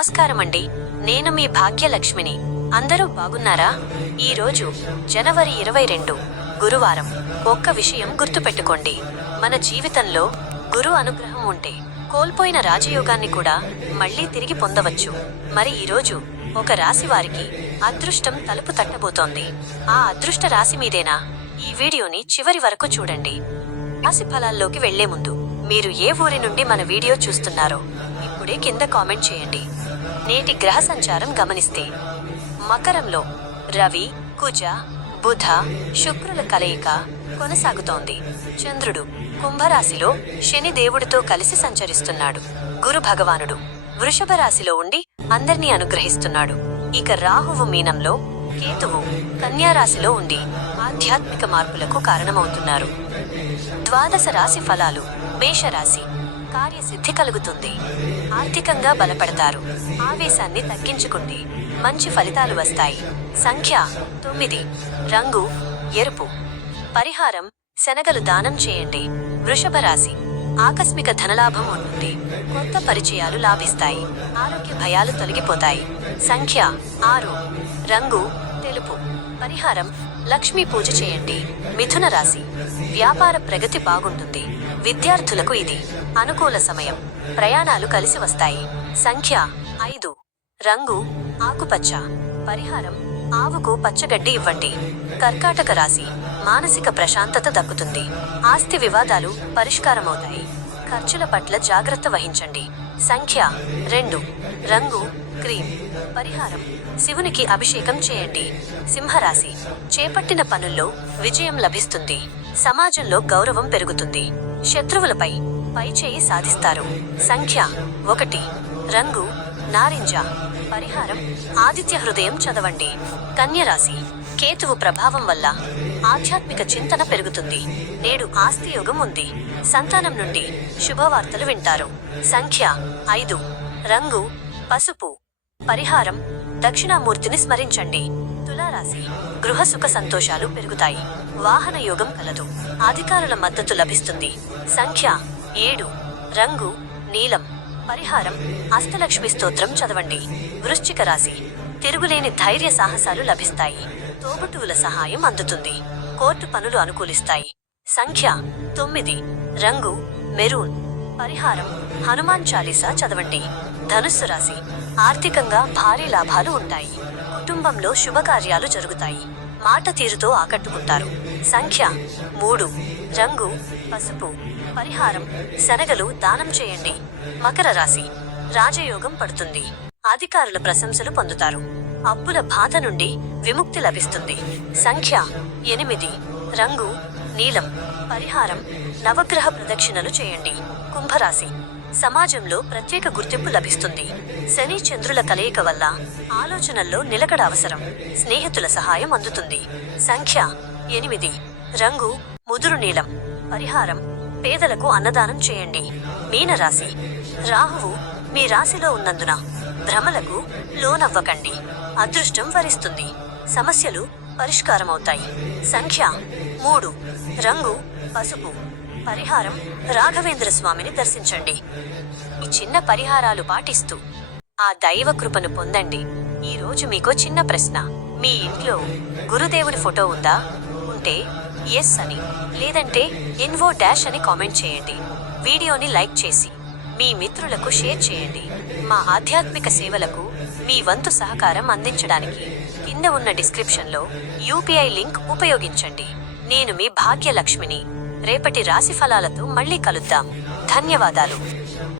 నమస్కారమండి. నేను మీ భాగ్యలక్ష్మిని. అందరూ బాగున్నారా? ఈరోజు జనవరి 22 గురువారం. ఒక్క విషయం గుర్తుపెట్టుకోండి, మన జీవితంలో గురు అనుగ్రహం ఉంటే కోల్పోయిన రాజయోగాన్ని కూడా మళ్ళీ తిరిగి పొందవచ్చు. మరి ఈరోజు ఒక రాశి వారికి అదృష్టం తలుపు తట్టబోతోంది. ఆ అదృష్ట రాశి మీదేనా? ఈ వీడియోని చివరి వరకు చూడండి. రాశి ఫలాల్లోకి వెళ్లే ముందు మీరు ఏ ఊరి నుండి మన వీడియో చూస్తున్నారో ఇప్పుడే కింద కామెంట్ చేయండి. నేటి గ్రహ సంచారం గమనిస్తే మకరంలో రవి, కుజ, బుధ, శుక్రుల కలయిక కొనసాగుతోంది. చంద్రుడు కుంభరాశిలో శని దేవుడితో కలిసి సంచరిస్తున్నాడు. గురు భగవానుడు వృషభ రాశిలో ఉండి అందర్నీ అనుగ్రహిస్తున్నాడు. ఇక రాహువు మీనంలో, కేతువు కన్యా రాశిలో ఉండి ఆధ్యాత్మిక మార్పులకు కారణమవుతున్నారు. ద్వాదశ రాశి ఫలాలు. మేషరాశి కార్యసిద్ధి కలుగుతుంది. ఆర్థికంగా బలపడతారు. ఆవేశాన్ని తగ్గించుకుంటే మంచి ఫలితాలు వస్తాయి. సంఖ్య 9. రంగు ఎరుపు. పరిహారం శనగలు దానం చేయండి. వృషభ రాశి ఆకస్మిక ధనలాభం ఉంటుంది. కొత్త పరిచయాలు లాభిస్తాయి. ఆరోగ్య భయాలు తొలగిపోతాయి. సంఖ్య 6. రంగు తెలుపు. పరిహారం లక్ష్మీ పూజ చేయండి. మిథున రాశి వ్యాపార ప్రగతి బాగుంటుంది. విద్యార్థులకు ఇది అనుకూల సమయం. ప్రయాణాలు కలిసి వస్తాయి. సంఖ్య 5. రంగు ఆకుపచ్చ. పరిహారం ఆవుకు పచ్చగడ్డి ఇవ్వండి. కర్కాటక రాశి మానసిక ప్రశాంతత దక్కుతుంది. ఆస్తి వివాదాలు పరిష్కారమవుతాయి. ఖర్చుల పట్ల జాగ్రత్త వహించండి. సంఖ్య 2. రంగు క్రీమ్. పరిహారం శివునికి అభిషేకం చేయండి. సింహరాశి చేపట్టిన పనుల్లో విజయం లభిస్తుంది. సమాజంలో గౌరవం పెరుగుతుంది. శత్రువులపై పైచేయి సాధిస్తారు. సంఖ్య 1. రంగు నారింజ. పరిహారం ఆదిత్య హృదయం చదవండి. కన్యరాశి కేతువు ప్రభావం వల్ల ఆధ్యాత్మిక చింతన పెరుగుతుంది. నేడు ఆస్తి యోగం ఉంది. సంతానం నుండి శుభవార్తలు వింటారు. సంఖ్య 5. రంగు పసుపు. పరిహారం దక్షిణామూర్తిని స్మరించండి. తులారాశి గృహ సుఖ సంతోషాలు పెరుగుతాయి. వాహన యోగం కలదు. అధికారుల మద్దతు లభిస్తుంది. సంఖ్య 7. రంగు నీలం. పరిహారం అష్టలక్ష్మి స్తోత్రం చదవండి. వృశ్చిక రాశి తిరుగులేని ధైర్య సాహసాలు లభిస్తాయి. తోబుట్టువుల సహాయం అందుతుంది. కోర్టు పనులు అనుకూలిస్తాయి. సంఖ్య 9. రంగు మెరూన్. పరిహారం హనుమాన్ చాలీసా చదవండి. ధనుస్సు రాశి ఆర్థికంగా భారీ లాభాలు ఉంటాయి. కుటుంబంలో శుభకార్యాలు జరుగుతాయి. మాట తీరుతో ఆకట్టుకుంటారు. సంఖ్య 3. రంగు పసుపు. పరిహారం శనగలు దానం చేయండి. మకర రాశి రాజయోగం పడుతుంది. అధికారుల ప్రశంసలు పొందుతారు. అప్పుల బాధ నుండి విముక్తి లభిస్తుంది. సంఖ్య 8. రంగు నీలం. పరిహారం నవగ్రహ ప్రదక్షిణలు చేయండి. కుంభరాశి సమాజంలో ప్రత్యేక గుర్తింపు లభిస్తుంది. శని చంద్రుల కలయిక వల్ల ఆలోచనల్లో నిలకడ అవసరం. స్నేహితుల సహాయం అందుతుంది. సంఖ్య 8. రంగు ముదురు నీలం. పరిహారం పేదలకు అన్నదానం చేయండి. మీనరాశి రాహువు మీ రాశిలో ఉన్నందున భ్రమలకు లోనవ్వకండి. అదృష్టం వరిస్తుంది. సమస్యలు పరిష్కారమవుతాయి. సంఖ్య 3. రంగు పసుపు. పరిహారం రాఘవేంద్ర స్వామిని దర్శించండి. ఈ చిన్న పరిహారాలు పాటిస్తూ ఆ దైవ కృపను పొందండి. ఈ రోజు మీకో చిన్న ప్రశ్న. మీ ఇంట్లో గురుదేవుని ఫోటో ఉందా? ఉంటే ఎస్ అని, లేదంటే ఇన్వో డాష్ అని కామెంట్ చేయండి. వీడియోని లైక్ చేసి మీ మిత్రులకు షేర్ చేయండి. మా ఆధ్యాత్మిక సేవలకు మీ వంతు సహకారం అందించడానికి కింద ఉన్న డిస్క్రిప్షన్లో యూపీఐ లింక్ ఉపయోగించండి. నేను మీ భాగ్యలక్ష్మిని. రేపటి రాశి ఫలాలతో మళ్ళీ కలుద్దాం. ధన్యవాదాలు.